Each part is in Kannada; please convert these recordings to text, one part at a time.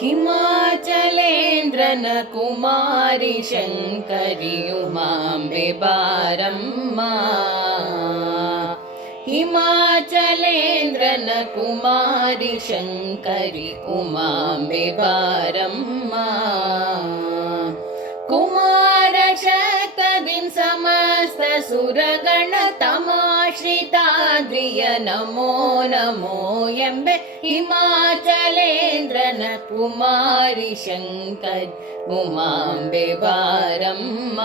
ಹಿಮಾಚಲೇಂದ್ರನ ಕುಮಾರಿ ಶಂಕರಿ ಉಮಾಂಬೆ ಬಾರಮ್ಮ. ಹಿಮಾಚಲೇಂದ್ರನ ಕುಮಾರಿ ಶಂಕರಿ ಉಮಾಂಬೆ ಬಾರಮ್ಮ. ಕುಮಾರ ಶಕ್ತದಿನ್ ಸಮಸ್ತ ಸುರಗಣ ತಮಾಶ್ರಿತಾದ್ರಿಯ ನಮೋ ನಮೋ ಎಂಬೆ ಹಿಮಾಚಲೇಂದ್ರನ ಕುಮಾರಿ ಶಂಕರಿ ಉಮಾಂಬೆ ಬಾರಮ್ಮ.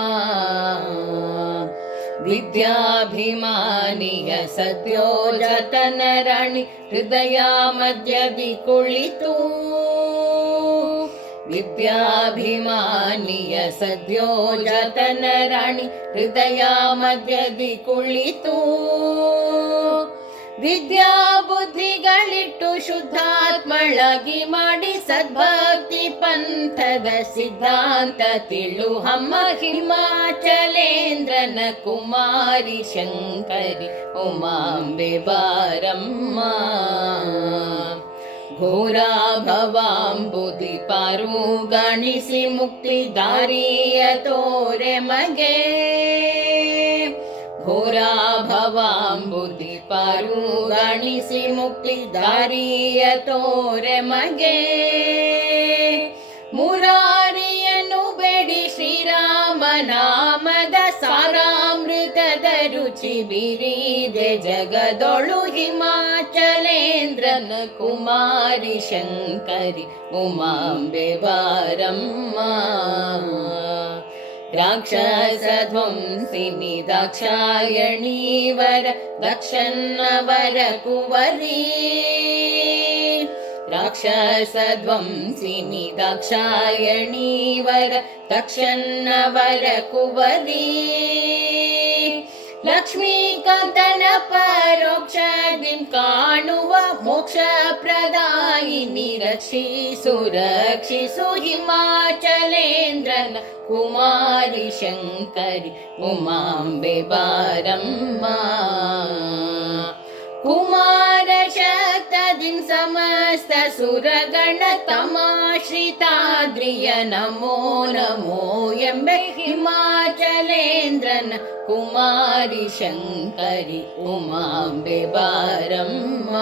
ವಿದ್ಯಾಭಿಮಾನಿಯ ಸದ್ಯೋಜತನ ರಾಣಿ ಹೃದಯ ಮಧ್ಯದಿ ಕುಳಿತು. ವಿದ್ಯಾಭಿಮಾನಿಯ ಸದ್ಯೋಜತನ ರಾಣಿ ಹೃದಯ ಮಧ್ಯದಿ ಕುಳಿತು. ವಿದ್ಯಾ ಬುದ್ಧಿಗಳಿಟ್ಟು ಶುದ್ಧಾತ್ಮಳಗಿ ಮಾಡಿ ಸದ್ಭಕ್ತಿ ಪಂಥದ ಸಿದ್ಧಾಂತ ತಿಳು ಹಮ್ಮ. ಹಿಮಾಚಲೇಂದ್ರನ ಕುಮಾರಿ ಶಂಕರಿ ಉಮಾಂಬೆ ಬಾರಮ್ಮ. ಘೋರಾ ಭವಾಂಬುದಿ ಪಾರು ಗಣಿಸಿ ಮುಕ್ತಿ ದಾರಿಯ ತೋರೆ ಮಗೆ. ಘೋರಾ ಭವಾಂಬುದಿ ಪಾರು ಗಣಿಸಿ ಮುಕ್ತಿ ದಾರಿಯ ತೋರೆ ಮಗೆ. ಮುರಾರಿಯನ್ನು ಬೇಡಿ ಶ್ರೀರಾಮ ನಾಮದ ಸಾರಾಮೃತದ ರುಚಿ ಬಿರಿದೆ ಜಗದೊಳು. ಹಿಮಾಚಲೇಂದ್ರನ ಕುಮಾರಿ ಶಂಕರಿ ಉಮಾಂಬೆ ಬಾರಮ್ಮ. ರಾಕ್ಷಸ ಧ್ವಂಸಿನಿ ದಾಕ್ಷಾಯಣಿ ವರ ದಕ್ಷನ್ನವರ ಕುವರಿ. ರಾಕ್ಷಸ ಧ್ವಂಸಿನಿ ದಾಕ್ಷಾಯಣಿ ವರ ದಕ್ಷನ್ನವರ ಕುವರಿ. ಲಕ್ಷ್ಮೀಕಾಂತನ ಪರೋಕ್ಷದಿಂ ಕಾಣುವ ಮೋಕ್ಷ ಪ್ರದಾಯಿನಿ ರಕ್ಷಿಸು ರಕ್ಷಿಸು. ಹಿಮಾಚಲೇಂದ್ರನ ಕುಮಾರಿ ಶಂಕರಿ ಉಮಾಂಬೆ ಬಾರಮ್ಮ. ಕುಮಾರ ಶಕ್ತದಿನ್ ಸಮಸ್ತ ಸುರಗಣ ತಮಾಶ್ರಿತಾದ್ರಿಯ ನಮೋ ನಮೋ ಎಂಬೆ ಹಿಮಾಚಲೇಂದ್ರನ ಕುಮಾರಿ ಶಂಕರಿ ಉಮಾಂಬೆ ಬಾರಮ್ಮ.